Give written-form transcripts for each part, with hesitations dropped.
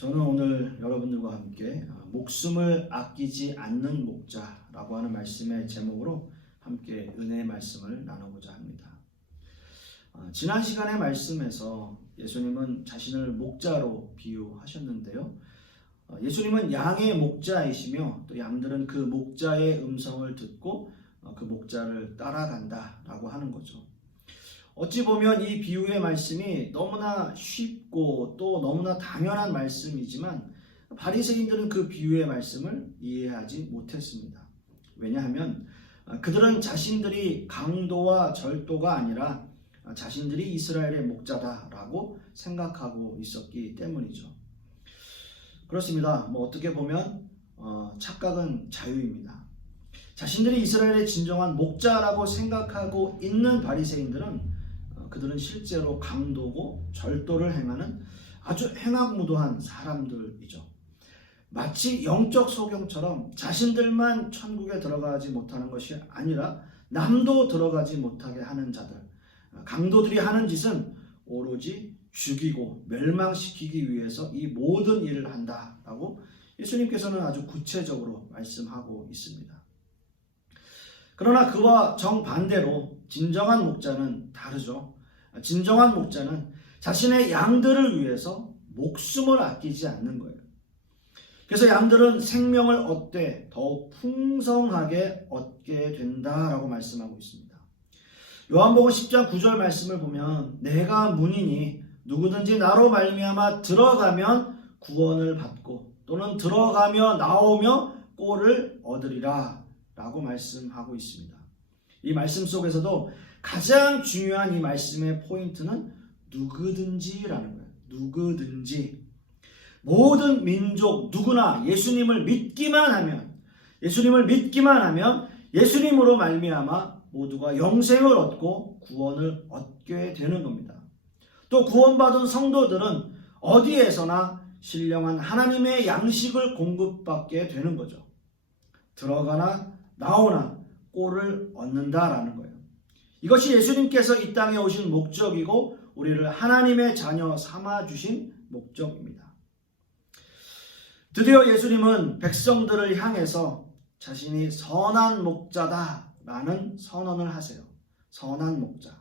저는 오늘 여러분들과 함께 목숨을 아끼지 않는 목자라고 하는 말씀의 제목으로 함께 은혜의 말씀을 나누고자 합니다. 지난 시간의 말씀에서 예수님은 자신을 목자로 비유하셨는데요. 예수님은 양의 목자이시며 또 양들은 그 목자의 음성을 듣고 그 목자를 따라간다라고 하는 거죠. 어찌 보면 이 비유의 말씀이 너무나 쉽고 또 너무나 당연한 말씀이지만 바리새인들은 그 비유의 말씀을 이해하지 못했습니다. 왜냐하면 그들은 자신들이 강도와 절도가 아니라 자신들이 이스라엘의 목자다라고 생각하고 있었기 때문이죠. 그렇습니다. 어떻게 보면 착각은 자유입니다. 자신들이 이스라엘의 진정한 목자라고 생각하고 있는 바리새인들은 그들은 실제로 강도고 절도를 행하는 아주 행악무도한 사람들이죠. 마치 영적 소경처럼 자신들만 천국에 들어가지 못하는 것이 아니라 남도 들어가지 못하게 하는 자들. 강도들이 하는 짓은 오로지 죽이고 멸망시키기 위해서 이 모든 일을 한다라고 예수님께서는 아주 구체적으로 말씀하고 있습니다. 그러나 그와 정반대로 진정한 목자는 다르죠. 진정한 목자는 자신의 양들을 위해서 목숨을 아끼지 않는 거예요. 그래서 양들은 생명을 얻되 더욱 풍성하게 얻게 된다라고 말씀하고 있습니다. 요한복음 10장 9절 말씀을 보면 내가 문이니 누구든지 나로 말미암아 들어가면 구원을 받고 또는 들어가며 나오며 꼴을 얻으리라 라고 말씀하고 있습니다. 이 말씀 속에서도 가장 중요한 이 말씀의 포인트는 누구든지라는 거예요. 누구든지. 모든 민족 누구나 예수님을 믿기만 하면 예수님으로 말미암아 모두가 영생을 얻고 구원을 얻게 되는 겁니다. 또 구원받은 성도들은 어디에서나 신령한 하나님의 양식을 공급받게 되는 거죠. 들어가나 나오나 꼴을 얻는다라는 거예요. 이것이 예수님께서 이 땅에 오신 목적이고 우리를 하나님의 자녀 삼아주신 목적입니다. 드디어 예수님은 백성들을 향해서 자신이 선한 목자다라는 선언을 하세요. 선한 목자.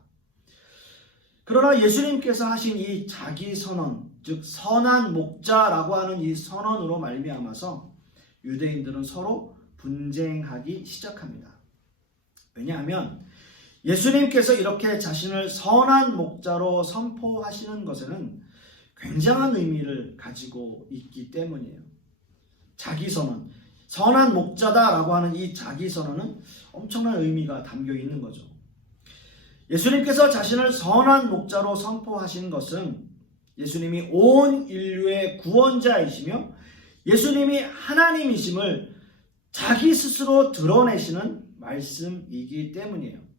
그러나 예수님께서 하신 이 자기 선언, 즉 선한 목자라고 하는 이 선언으로 말미암아서 유대인들은 서로 분쟁하기 시작합니다. 왜냐하면 예수님께서 이렇게 자신을 선한 목자로 선포하시는 것에는 굉장한 의미를 가지고 있기 때문이에요. 자기 선언, 선한 목자다라고 하는 이 자기 선언은 엄청난 의미가 담겨 있는 거죠. 예수님께서 자신을 선한 목자로 선포하신 것은 예수님이 온 인류의 구원자이시며 예수님이 하나님이심을 자기 스스로 드러내시는 말씀이기 때문이에요.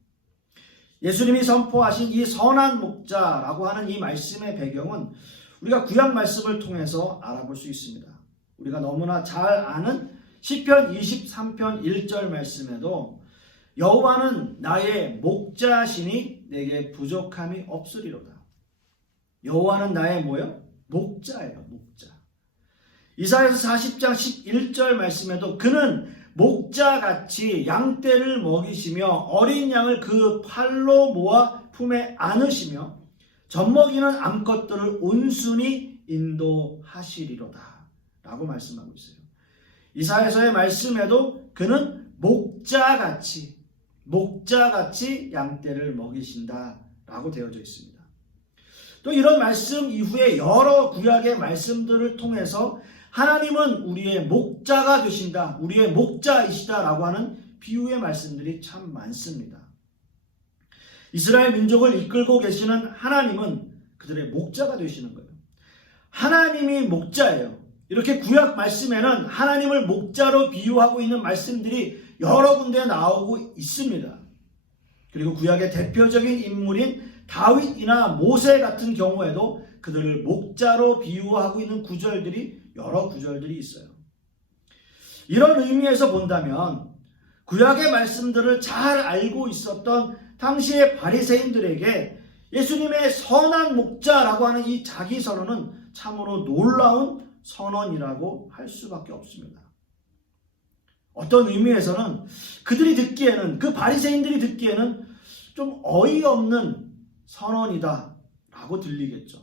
예수님이 선포하신 이 선한 목자라고 하는 이 말씀의 배경은 우리가 구약 말씀을 통해서 알아볼 수 있습니다. 우리가 너무나 잘 아는 시편 23편 1절 말씀에도 여호와는 나의 목자시니 내게 부족함이 없으리로다. 여호와는 나의 뭐예요? 목자예요. 목자. 이사야서 40장 11절 말씀에도 그는 목자같이 양떼를 먹이시며 어린 양을 그 팔로 모아 품에 안으시며 젖먹이는 암컷들을 온순히 인도하시리로다 라고 말씀하고 있어요. 이사야서의 말씀에도 그는 목자같이 양떼를 먹이신다 라고 되어져 있습니다. 또 이런 말씀 이후에 여러 구약의 말씀들을 통해서 하나님은 우리의 목자가 되신다, 우리의 목자이시다라고 하는 비유의 말씀들이 참 많습니다. 이스라엘 민족을 이끌고 계시는 하나님은 그들의 목자가 되시는 거예요. 하나님이 목자예요. 이렇게 구약 말씀에는 하나님을 목자로 비유하고 있는 말씀들이 여러 군데 나오고 있습니다. 그리고 구약의 대표적인 인물인 다윗이나 모세 같은 경우에도 그들을 목자로 비유하고 있는 구절들이 여러 구절들이 있어요. 이런 의미에서 본다면 구약의 말씀들을 잘 알고 있었던 당시의 바리새인들에게 예수님의 선한 목자라고 하는 이 자기 선언은 참으로 놀라운 선언이라고 할 수밖에 없습니다. 어떤 의미에서는 그들이 듣기에는, 그 바리새인들이 듣기에는 좀 어이없는 선언이다 라고 들리겠죠.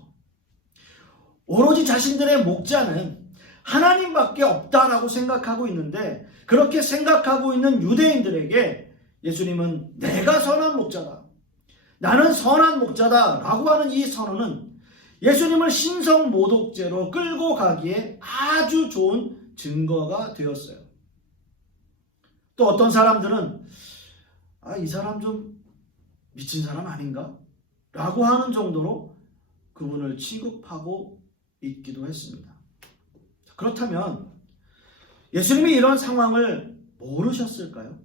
오로지 자신들의 목자는 하나님밖에 없다라고 생각하고 있는데, 그렇게 생각하고 있는 유대인들에게 예수님은 내가 선한 목자다, 나는 선한 목자다 라고 하는 이 선언은 예수님을 신성모독죄로 끌고 가기에 아주 좋은 증거가 되었어요. 또 어떤 사람들은 이 사람 좀 미친 사람 아닌가? 라고 하는 정도로 그분을 취급하고 있기도 했습니다. 그렇다면 예수님이 이런 상황을 모르셨을까요?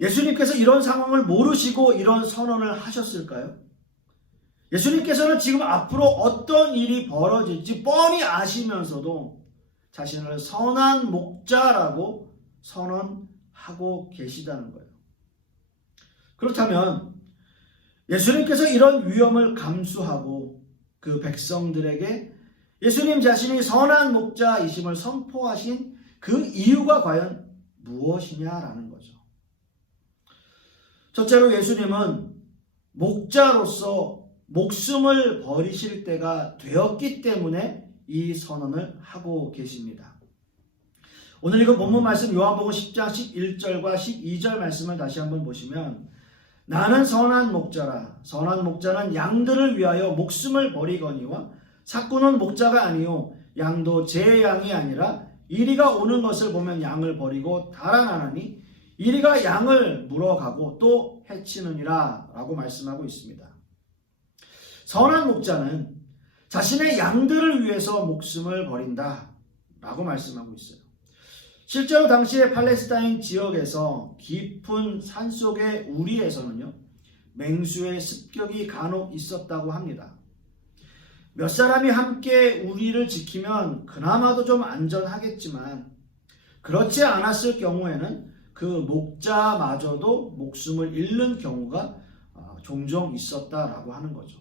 예수님께서 이런 상황을 모르시고 이런 선언을 하셨을까요? 예수님께서는 지금 앞으로 어떤 일이 벌어질지 뻔히 아시면서도 자신을 선한 목자라고 선언하고 계시다는 거예요. 그렇다면 예수님께서 이런 위험을 감수하고 그 백성들에게 예수님 자신이 선한 목자이심을 선포하신 그 이유가 과연 무엇이냐라는 거죠. 첫째로 예수님은 목자로서 목숨을 버리실 때가 되었기 때문에 이 선언을 하고 계십니다. 오늘 이거 본문 말씀 요한복음 10장 11절과 12절 말씀을 다시 한번 보시면, 나는 선한 목자라. 선한 목자는 양들을 위하여 목숨을 버리거니와 삭구는 목자가 아니요 양도 제 양이 아니라 이리가 오는 것을 보면 양을 버리고 달아나나니 이리가 양을 물어가고 또 해치느니라 라고 말씀하고 있습니다. 선한 목자는 자신의 양들을 위해서 목숨을 버린다 라고 말씀하고 있어요. 실제로 당시의 팔레스타인 지역에서 깊은 산속의 우리에서는요, 맹수의 습격이 간혹 있었다고 합니다. 몇 사람이 함께 우리를 지키면 그나마도 좀 안전하겠지만, 그렇지 않았을 경우에는 그 목자마저도 목숨을 잃는 경우가 종종 있었다라고 하는 거죠.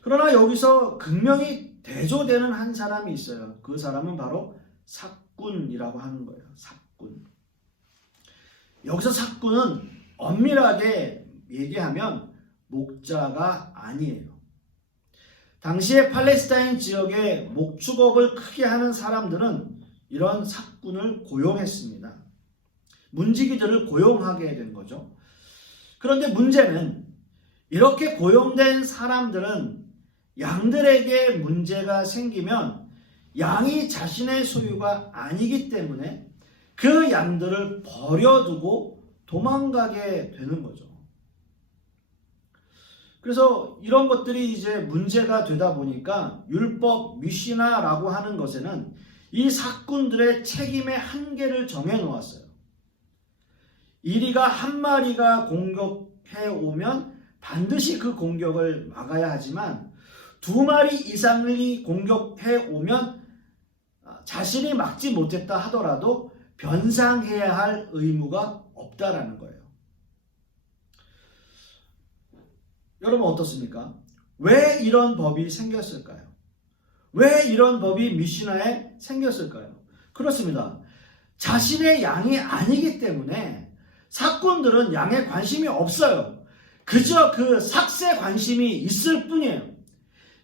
그러나 여기서 극명히 대조되는 한 사람이 있어요. 그 사람은 바로 삭군이라고 하는 거예요. 삭군. 여기서 삭군은 엄밀하게 얘기하면 목자가 아니에요. 당시의 팔레스타인 지역에 목축업을 크게 하는 사람들은 이런 삭군을 고용했습니다. 문지기들을 고용하게 된 거죠. 그런데 문제는 이렇게 고용된 사람들은 양들에게 문제가 생기면 양이 자신의 소유가 아니기 때문에 그 양들을 버려두고 도망가게 되는 거죠. 그래서 이런 것들이 이제 문제가 되다 보니까 율법 미시나라고 하는 것에는 이 삭군들의 책임의 한계를 정해 놓았어요. 이리가 한 마리가 공격해 오면 반드시 그 공격을 막아야 하지만 두 마리 이상이 공격해 오면 자신이 막지 못했다 하더라도 변상해야 할 의무가 없다라는 거예요. 여러분 어떻습니까? 왜 이런 법이 생겼을까요? 왜 이런 법이 미시나에 생겼을까요? 그렇습니다. 자신의 양이 아니기 때문에 삭군들은 양에 관심이 없어요. 그저 그 삭새 관심이 있을 뿐이에요.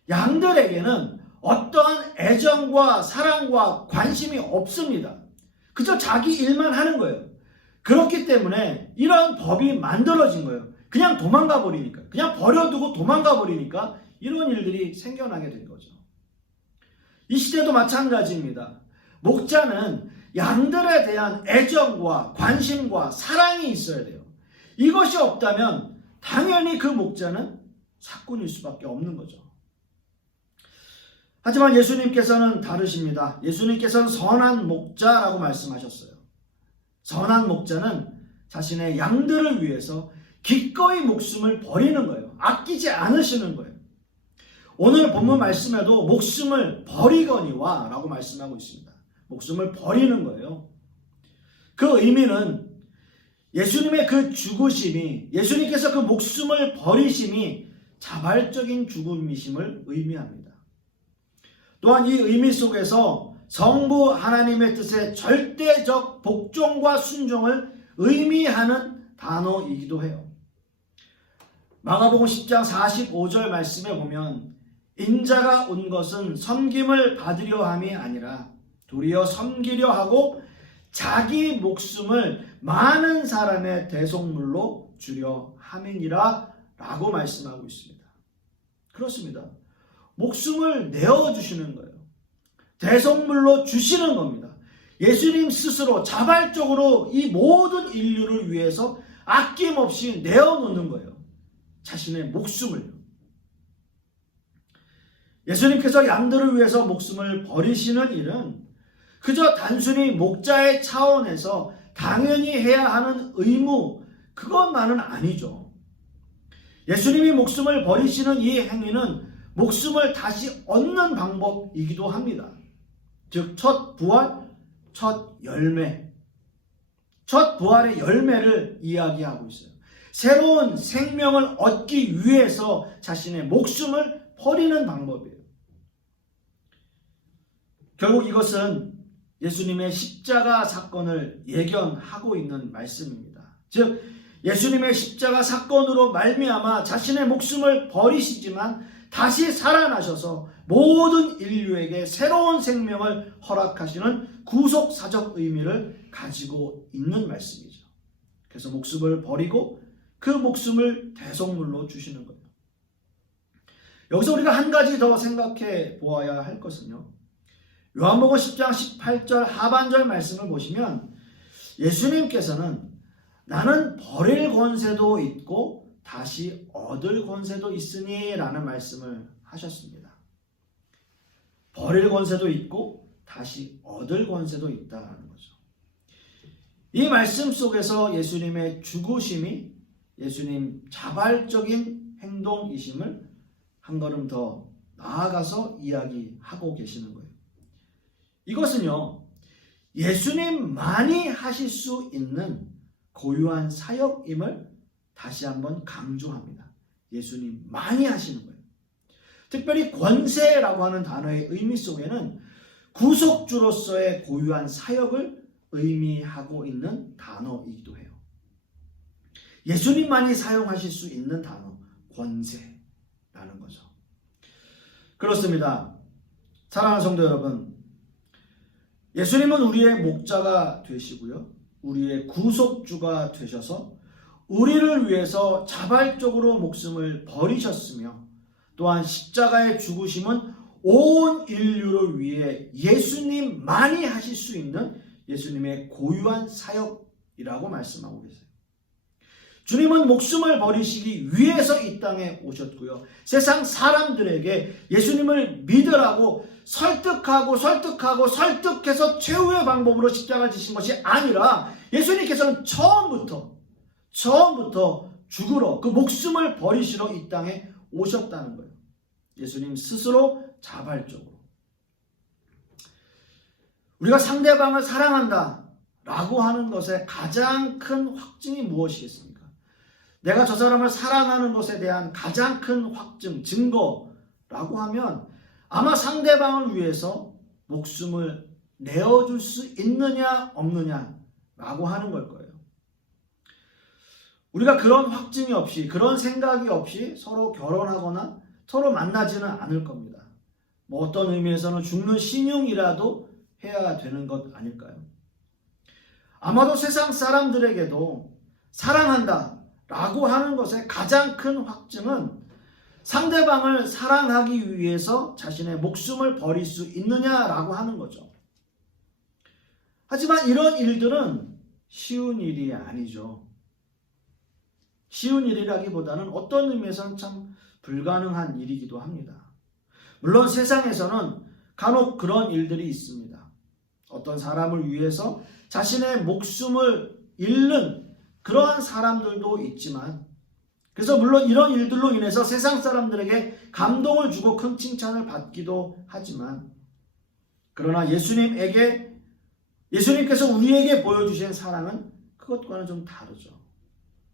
양들에게는 어떠한 애정과 사랑과 관심이 없습니다. 그저 자기 일만 하는 거예요. 그렇기 때문에 이런 법이 만들어진 거예요. 그냥 도망가 버리니까, 그냥 버려두고 도망가 버리니까 이런 일들이 생겨나게 된 거죠. 이 시대도 마찬가지입니다. 목자는 양들에 대한 애정과 관심과 사랑이 있어야 돼요. 이것이 없다면 당연히 그 목자는 삭군일 수밖에 없는 거죠. 하지만 예수님께서는 다르십니다. 예수님께서는 선한 목자라고 말씀하셨어요. 선한 목자는 자신의 양들을 위해서 기꺼이 목숨을 버리는 거예요. 아끼지 않으시는 거예요. 오늘 본문 말씀에도 목숨을 버리거니와 라고 말씀하고 있습니다. 목숨을 버리는 거예요. 그 의미는 예수님의 그 죽으심이, 예수님께서 그 목숨을 버리심이 자발적인 죽음이심을 의미합니다. 또한 이 의미 속에서 성부 하나님의 뜻에 절대적 복종과 순종을 의미하는 단어이기도 해요. 마가복음 10장 45절 말씀에 보면 인자가 온 것은 섬김을 받으려 함이 아니라 도리어 섬기려 하고 자기 목숨을 많은 사람의 대속물로 주려 함이니라 라고 말씀하고 있습니다. 그렇습니다. 목숨을 내어주시는 거예요. 대속물로 주시는 겁니다. 예수님 스스로 자발적으로 이 모든 인류를 위해서 아낌없이 내어놓는 거예요. 자신의 목숨을요. 예수님께서 양들을 위해서 목숨을 버리시는 일은 그저 단순히 목자의 차원에서 당연히 해야 하는 의무, 그것만은 아니죠. 예수님이 목숨을 버리시는 이 행위는 목숨을 다시 얻는 방법이기도 합니다. 즉, 첫 부활, 첫 열매. 첫 부활의 열매를 이야기하고 있어요. 새로운 생명을 얻기 위해서 자신의 목숨을 버리는 방법이에요. 결국 이것은 예수님의 십자가 사건을 예견하고 있는 말씀입니다. 즉, 예수님의 십자가 사건으로 말미암아 자신의 목숨을 버리시지만 다시 살아나셔서 모든 인류에게 새로운 생명을 허락하시는 구속사적 의미를 가지고 있는 말씀이죠. 그래서 목숨을 버리고 그 목숨을 대속물로 주시는 거예요. 여기서 우리가 한 가지 더 생각해 보아야 할 것은요, 요한복음 10장 18절 하반절 말씀을 보시면 예수님께서는 나는 버릴 권세도 있고 다시 얻을 권세도 있으니 라는 말씀을 하셨습니다. 버릴 권세도 있고 다시 얻을 권세도 있다라는 거죠. 이 말씀 속에서 예수님의 죽으심이 예수님 자발적인 행동이심을 한 걸음 더 나아가서 이야기하고 계시는 거예요. 이것은요, 예수님만이 하실 수 있는 고유한 사역임을 다시 한번 강조합니다. 예수님만이 하시는 거예요. 특별히 권세라고 하는 단어의 의미 속에는 구속주로서의 고유한 사역을 의미하고 있는 단어이기도 해요. 예수님만이 사용하실 수 있는 단어, 권세라는 거죠. 그렇습니다. 사랑하는 성도 여러분, 예수님은 우리의 목자가 되시고요, 우리의 구속주가 되셔서 우리를 위해서 자발적으로 목숨을 버리셨으며, 또한 십자가의 죽으심은 온 인류를 위해 예수님만이 하실 수 있는 예수님의 고유한 사역이라고 말씀하고 계세요. 주님은 목숨을 버리시기 위해서 이 땅에 오셨고요, 세상 사람들에게 예수님을 믿으라고 설득해서 최후의 방법으로 십자가를 지신 것이 아니라 예수님께서는 처음부터 죽으러, 그 목숨을 버리시러 이 땅에 오셨다는 거예요. 예수님 스스로 자발적으로. 우리가 상대방을 사랑한다 라고 하는 것의 가장 큰 확증이 무엇이겠습니까? 내가 저 사람을 사랑하는 것에 대한 가장 큰 확증, 증거라고 하면 아마 상대방을 위해서 목숨을 내어줄 수 있느냐 없느냐라고 하는 걸 거예요. 우리가 그런 확증이 없이, 그런 생각이 없이 서로 결혼하거나 서로 만나지는 않을 겁니다. 뭐 어떤 의미에서는 죽는 신용이라도 해야 되는 것 아닐까요? 아마도 세상 사람들에게도 사랑한다 라고 하는 것의 가장 큰 확증은 상대방을 사랑하기 위해서 자신의 목숨을 버릴 수 있느냐라고 하는 거죠. 하지만 이런 일들은 쉬운 일이 아니죠. 쉬운 일이라기보다는 어떤 의미에서는 참 불가능한 일이기도 합니다. 물론 세상에서는 간혹 그런 일들이 있습니다. 어떤 사람을 위해서 자신의 목숨을 잃는 그러한 사람들도 있지만, 그래서 물론 이런 일들로 인해서 세상 사람들에게 감동을 주고 큰 칭찬을 받기도 하지만, 그러나 예수님께서 우리에게 보여주신 사랑은 그것과는 좀 다르죠.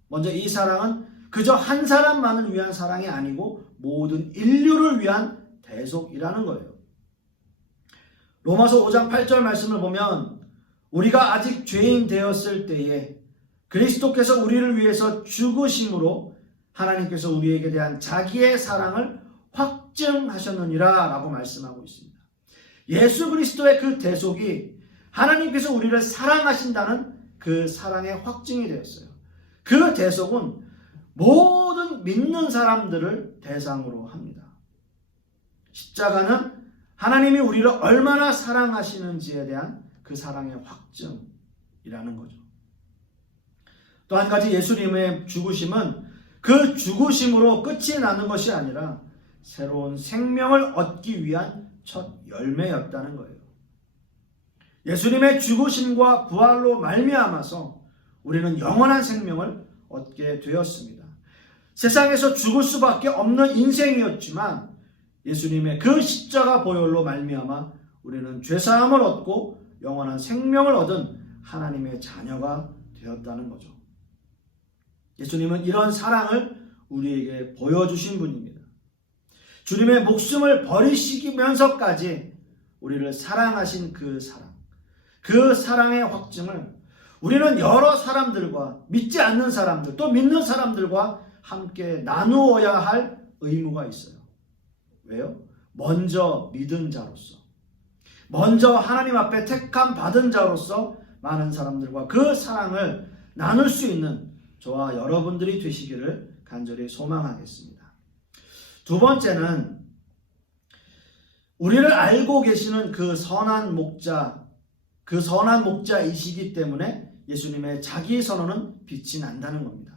먼저 이 사랑은 그저 한 사람만을 위한 사랑이 아니고 모든 인류를 위한 대속이라는 거예요. 로마서 5장 8절 말씀을 보면 우리가 아직 죄인 되었을 때에 그리스도께서 우리를 위해서 죽으심으로 하나님께서 우리에게 대한 자기의 사랑을 확증하셨느니라 라고 말씀하고 있습니다. 예수 그리스도의 그 대속이 하나님께서 우리를 사랑하신다는 그 사랑의 확증이 되었어요. 그 대속은 모든 믿는 사람들을 대상으로 합니다. 십자가는 하나님이 우리를 얼마나 사랑하시는지에 대한 그 사랑의 확증이라는 거죠. 또 한 가지 예수님의 죽으심은 그 죽으심으로 끝이 나는 것이 아니라 새로운 생명을 얻기 위한 첫 열매였다는 거예요. 예수님의 죽으심과 부활로 말미암아서 우리는 영원한 생명을 얻게 되었습니다. 세상에서 죽을 수밖에 없는 인생이었지만 예수님의 그 십자가 보혈로 말미암아 우리는 죄사함을 얻고 영원한 생명을 얻은 하나님의 자녀가 되었다는 거죠. 예수님은 이런 사랑을 우리에게 보여주신 분입니다. 주님의 목숨을 버리시면서까지 우리를 사랑하신 그 사랑, 그 사랑의 확증을 우리는 여러 사람들과, 믿지 않는 사람들, 또 믿는 사람들과 함께 나누어야 할 의무가 있어요. 왜요? 먼저 믿은 자로서, 먼저 하나님 앞에 택함 받은 자로서 많은 사람들과 그 사랑을 나눌 수 있는 저와 여러분들이 되시기를 간절히 소망하겠습니다. 두 번째는 우리를 알고 계시는 그 선한 목자이시기 때문에 예수님의 자기 선언은 빛이 난다는 겁니다.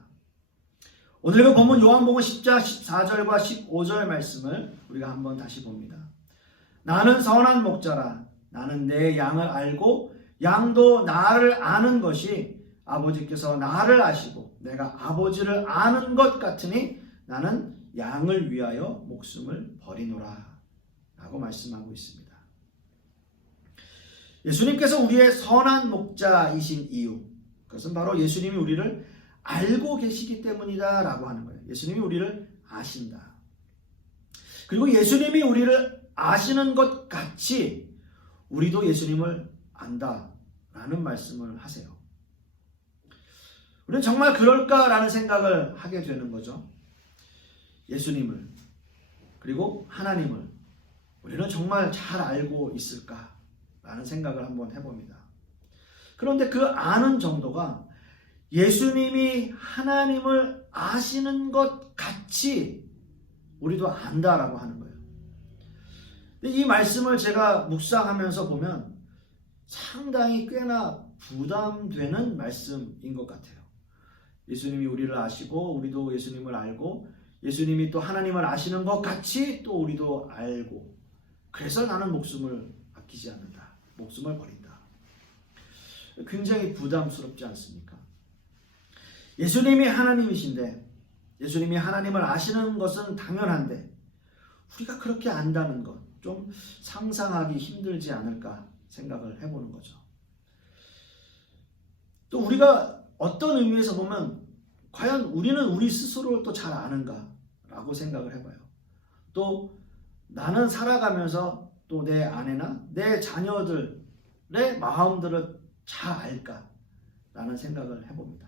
오늘 그 본문 요한복음 10장 14절과 15절 말씀을 우리가 한번 다시 봅니다. 나는 선한 목자라. 나는 내 양을 알고 양도 나를 아는 것이 아버지께서 나를 아시고 내가 아버지를 아는 것 같으니 나는 양을 위하여 목숨을 버리노라 라고 말씀하고 있습니다. 예수님께서 우리의 선한 목자이신 이유, 그것은 바로 예수님이 우리를 알고 계시기 때문이다 라고 하는 거예요. 예수님이 우리를 아신다. 그리고 예수님이 우리를 아시는 것 같이 우리도 예수님을 안다 라는 말씀을 하세요. 우리는 정말 그럴까라는 생각을 하게 되는 거죠. 예수님을, 그리고 하나님을 우리는 정말 잘 알고 있을까라는 생각을 한번 해봅니다. 그런데 그 아는 정도가 예수님이 하나님을 아시는 것 같이 우리도 안다라고 하는 거예요. 이 말씀을 제가 묵상하면서 보면 상당히 꽤나 부담되는 말씀인 것 같아요. 예수님이 우리를 아시고 우리도 예수님을 알고 예수님이 또 하나님을 아시는 것 같이 또 우리도 알고, 그래서 나는 목숨을 아끼지 않는다. 목숨을 버린다. 굉장히 부담스럽지 않습니까? 예수님이 하나님이신데, 예수님이 하나님을 아시는 것은 당연한데 우리가 그렇게 안다는 것 좀 상상하기 힘들지 않을까 생각을 해보는 거죠. 또 우리가 어떤 의미에서 보면 과연 우리는 우리 스스로를 또 잘 아는가 라고 생각을 해봐요. 또 나는 살아가면서 또 내 아내나 내 자녀들의 마음들을 잘 알까 라는 생각을 해봅니다.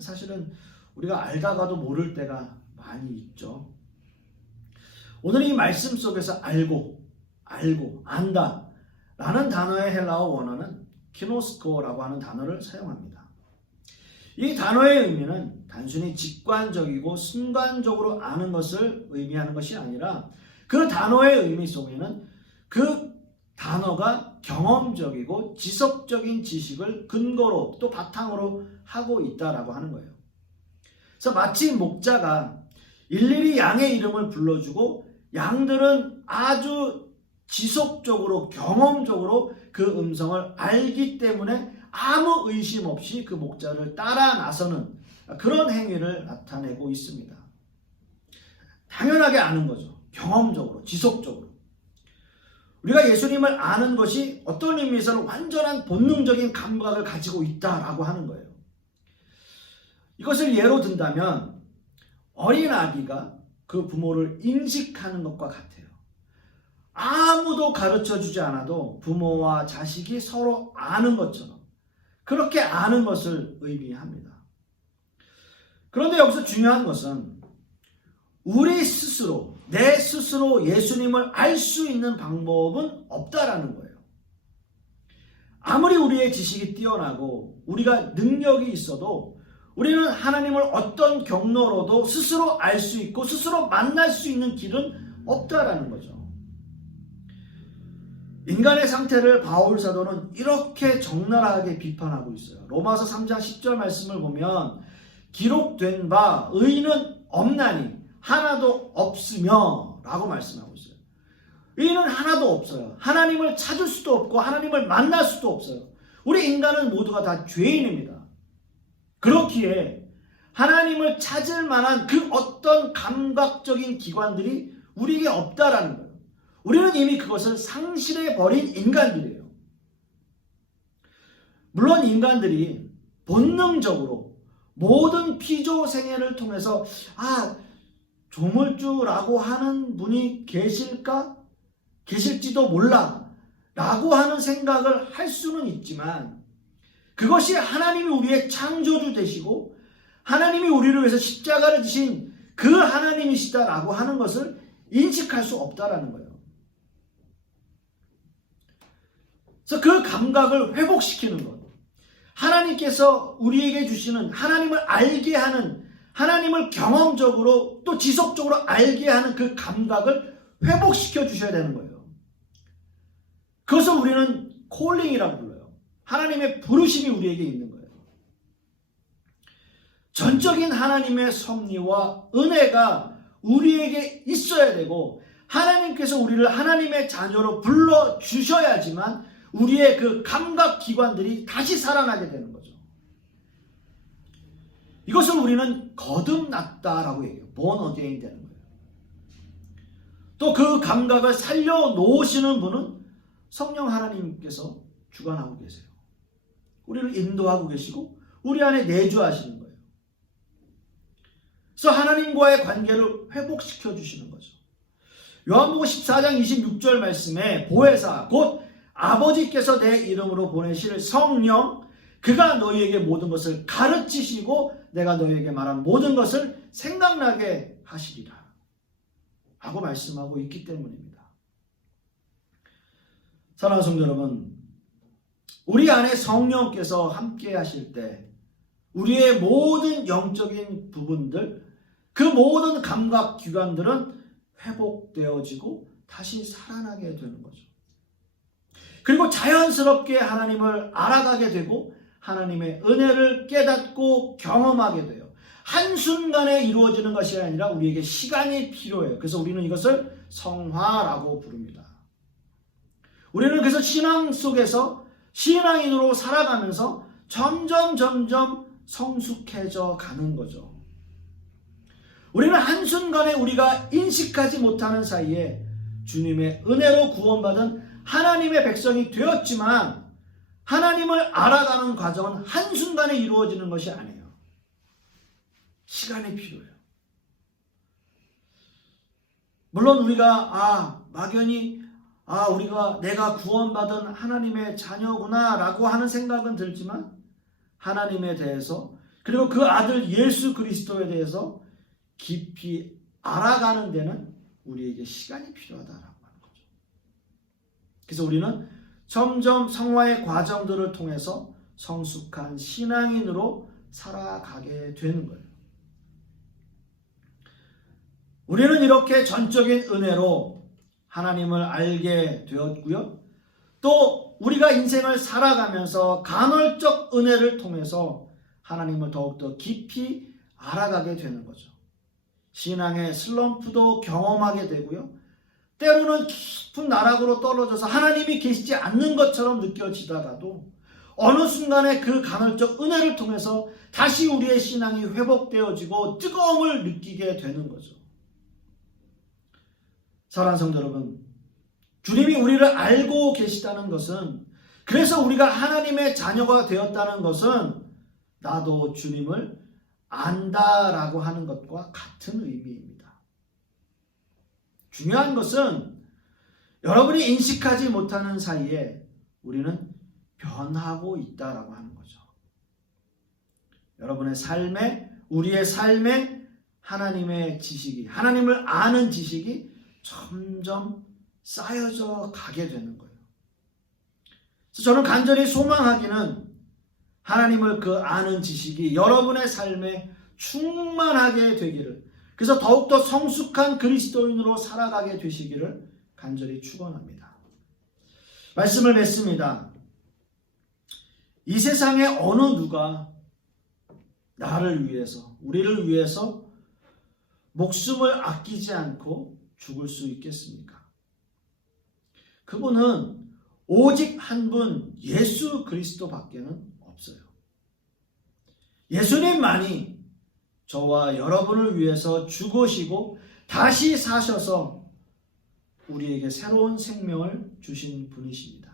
사실은 우리가 알다가도 모를 때가 많이 있죠. 오늘 이 말씀 속에서 알고, 안다 라는 단어의 헬라어 원어는 키노스코라고 하는 단어를 사용합니다. 이 단어의 의미는 단순히 직관적이고 순간적으로 아는 것을 의미하는 것이 아니라 그 단어의 의미 속에는 그 단어가 경험적이고 지속적인 지식을 근거로 또 바탕으로 하고 있다라고 하는 거예요. 그래서 마치 목자가 일일이 양의 이름을 불러주고 양들은 아주 지속적으로 경험적으로 그 음성을 알기 때문에 아무 의심 없이 그 목자를 따라 나서는 그런 행위를 나타내고 있습니다. 당연하게 아는 거죠. 경험적으로, 지속적으로. 우리가 예수님을 아는 것이 어떤 의미에서는 완전한 본능적인 감각을 가지고 있다라고 하는 거예요. 이것을 예로 든다면 어린 아기가 그 부모를 인식하는 것과 같아요. 아무도 가르쳐 주지 않아도 부모와 자식이 서로 아는 것처럼 그렇게 아는 것을 의미합니다. 그런데 여기서 중요한 것은 우리 스스로, 내 스스로 예수님을 알 수 있는 방법은 없다라는 거예요. 아무리 우리의 지식이 뛰어나고 우리가 능력이 있어도 우리는 하나님을 어떤 경로로도 스스로 알 수 있고 스스로 만날 수 있는 길은 없다라는 거죠. 인간의 상태를 바울 사도는 이렇게 적나라하게 비판하고 있어요. 로마서 3장 10절 말씀을 보면 기록된 바 의인은 없나니 하나도 없으며 라고 말씀하고 있어요. 의인은 하나도 없어요. 하나님을 찾을 수도 없고 하나님을 만날 수도 없어요. 우리 인간은 모두가 다 죄인입니다. 그렇기에 하나님을 찾을 만한 그 어떤 감각적인 기관들이 우리에게 없다라는 거예요. 우리는 이미 그것을 상실해버린 인간들이에요. 물론 인간들이 본능적으로 모든 피조생애를 통해서 조물주라고 하는 분이 계실지도 몰라 라고 하는 생각을 할 수는 있지만 그것이 하나님이 우리의 창조주 되시고 하나님이 우리를 위해서 십자가를 지신 그 하나님이시다라고 하는 것을 인식할 수 없다라는 거예요. 그래서 그 감각을 회복시키는 것, 하나님께서 우리에게 주시는 하나님을 알게 하는, 하나님을 경험적으로 또 지속적으로 알게 하는 그 감각을 회복시켜 주셔야 되는 거예요. 그것을 우리는 콜링이라고 불러요. 하나님의 부르심이 우리에게 있는 거예요. 전적인 하나님의 섭리와 은혜가 우리에게 있어야 되고 하나님께서 우리를 하나님의 자녀로 불러주셔야지만 우리의 그 감각기관들이 다시 살아나게 되는 거죠. 이것을 우리는 거듭났다라고 얘기해요. born again 되는 거예요. 또 그 감각을 살려놓으시는 분은 성령 하나님께서 주관하고 계세요. 우리를 인도하고 계시고 우리 안에 내주하시는 거예요. 그래서 하나님과의 관계를 회복시켜 주시는 거죠. 요한복음 14장 26절 말씀에 보혜사 곧 아버지께서 내 이름으로 보내실 성령 그가 너희에게 모든 것을 가르치시고 내가 너희에게 말한 모든 것을 생각나게 하시리라 하고 말씀하고 있기 때문입니다. 사랑하는 성도 여러분, 우리 안에 성령께서 함께 하실 때 우리의 모든 영적인 부분들, 그 모든 감각 기관들은 회복되어지고 다시 살아나게 되는 거죠. 그리고 자연스럽게 하나님을 알아가게 되고 하나님의 은혜를 깨닫고 경험하게 돼요. 한순간에 이루어지는 것이 아니라 우리에게 시간이 필요해요. 그래서 우리는 이것을 성화라고 부릅니다. 우리는 그래서 신앙 속에서 신앙인으로 살아가면서 점점 성숙해져 가는 거죠. 우리는 한순간에 우리가 인식하지 못하는 사이에 주님의 은혜로 구원받은 하나님의 백성이 되었지만 하나님을 알아가는 과정은 한순간에 이루어지는 것이 아니에요. 시간이 필요해요. 물론 우리가 막연히 내가 구원받은 하나님의 자녀구나 라고 하는 생각은 들지만 하나님에 대해서 그리고 그 아들 예수 그리스도에 대해서 깊이 알아가는 데는 우리에게 시간이 필요하다라고 하는 거죠. 그래서 우리는 점점 성화의 과정들을 통해서 성숙한 신앙인으로 살아가게 되는 거예요. 우리는 이렇게 전적인 은혜로 하나님을 알게 되었고요. 또 우리가 인생을 살아가면서 간헐적 은혜를 통해서 하나님을 더욱더 깊이 알아가게 되는 거죠. 신앙의 슬럼프도 경험하게 되고요. 때로는 깊은 나락으로 떨어져서 하나님이 계시지 않는 것처럼 느껴지다가도 어느 순간에 그 간헐적 은혜를 통해서 다시 우리의 신앙이 회복되어지고 뜨거움을 느끼게 되는 거죠. 사랑하는 성도 여러분, 주님이 우리를 알고 계시다는 것은, 그래서 우리가 하나님의 자녀가 되었다는 것은 나도 주님을 안다라고 하는 것과 같은 의미입니다. 중요한 것은 여러분이 인식하지 못하는 사이에 우리는 변하고 있다라고 하는 거죠. 여러분의 삶에, 우리의 삶에 하나님의 지식이, 하나님을 아는 지식이 점점 쌓여져 가게 되는 거예요. 그래서 저는 간절히 소망하기는 하나님을 그 아는 지식이 여러분의 삶에 충만하게 되기를, 그래서 더욱더 성숙한 그리스도인으로 살아가게 되시기를 간절히 축원합니다. 말씀을 맺습니다. 이 세상에 어느 누가 나를 위해서, 우리를 위해서 목숨을 아끼지 않고 죽을 수 있겠습니까? 그분은 오직 한 분 예수 그리스도 밖에는 없어요. 예수님만이 저와 여러분을 위해서 죽으시고 다시 사셔서 우리에게 새로운 생명을 주신 분이십니다.